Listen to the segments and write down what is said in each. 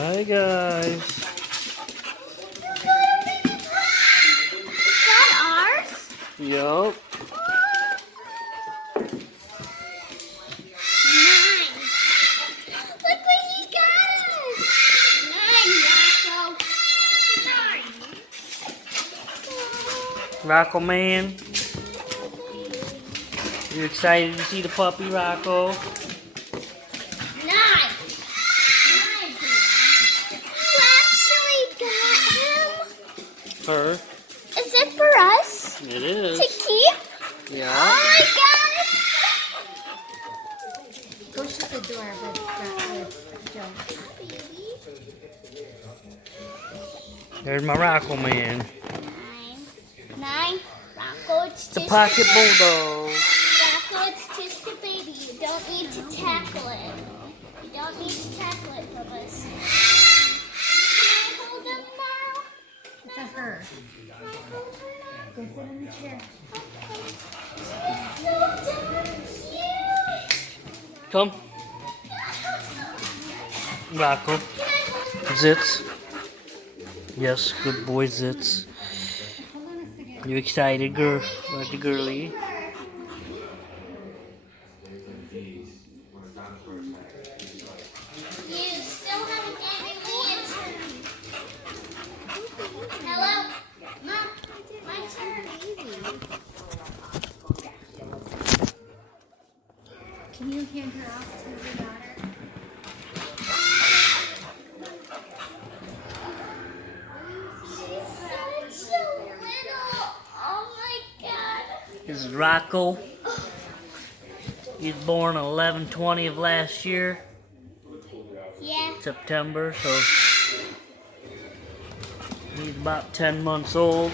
Hi guys. Is that ours? Yup. Nine. Look what he got us. Nine, Rocco. Rocco man. You excited to see the puppy, Rocco? Nine. You actually got him? Her. Is it for us It is. to keep? Yeah. Oh my God. Go shut the door with Joe. There's my Rocco man. Nine. Rocco, it's The just pocket a baby. bulldog. Rocco, it's just a baby. You don't need to tackle it. You don't need to tackle it, Thomas. Can I hold him now? It's a her. Can I hold her now? Go sit in the chair. He's so damn cute. Come. Rocco. Zitz. Yes, good boy Zitz. Hold on a second. You excited, girl? Like the girly? You still haven't given me a turn. Hello? Mom, my turn. Can you hand her off to your daughter? She's such a little. Oh my God. This is Rocco. He was born 11/20 of last year, Yeah. September, so he's about 10 months old.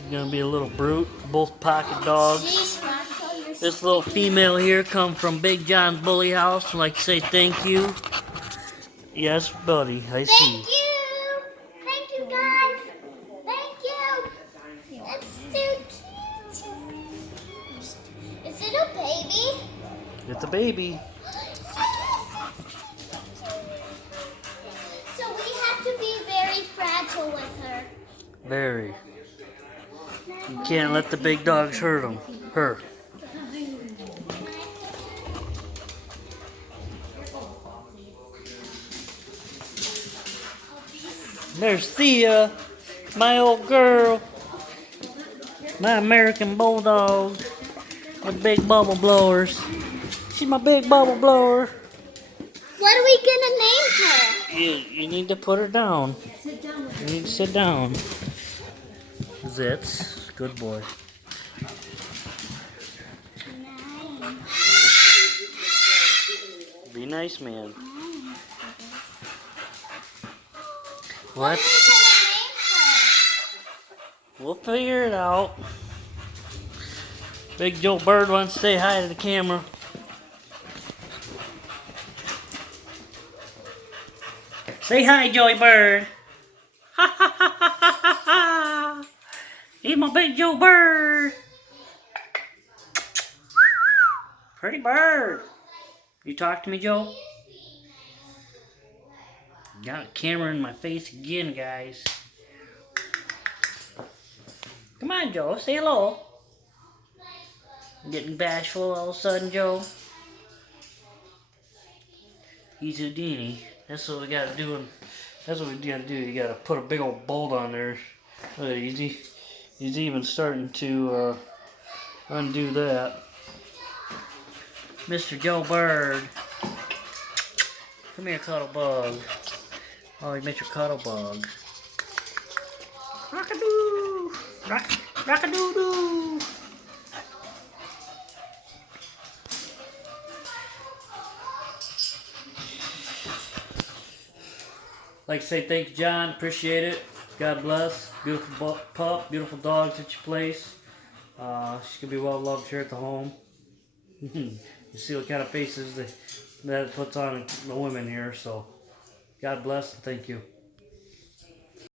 He's gonna be a little brute, both pocket dogs. Jeez, Rocco, you're This little female here come from Big John's Bully House. I'd like to say thank you. Yes, buddy, I see. Thank you. Thank you, guys. Thank you. That's so cute. Is it a baby? It's a baby. So we have to be very fragile with her. Very. You can't let the big dogs hurt him. Her. There's Thea, my old girl, my American bulldog with big bubble blowers. She's my big bubble blower. What are we gonna name her? You need to put her down. Sit down with You need to sit down. Zitz, good boy. Be nice, man. What What? are we gonna name her? We'll figure it out. Big Joe Bird wants to say hi to the camera. Say hi, Joey Bird. Ha ha ha ha ha ha. He's my Big Joe Bird. Pretty bird. You talk to me, Joe? Got a camera in my face again, guys. Come on, Joe. Say hello. Getting bashful all of a sudden, Joe. He's Houdini. That's what we gotta do. That's what we gotta do. You gotta put a big old bolt on there. He's even starting to undo that. Mr. Joe Bird. Come here, cuddle bug. Oh, you Mr. Cuddle Bug. Rockadoo! Rockadoo-doo! Like to say thank you, John. Appreciate it. God bless. Beautiful pup, beautiful dogs at your place. She's gonna be well loved here at the home. You see what kind of faces that it puts on the women here. So, God bless and thank you.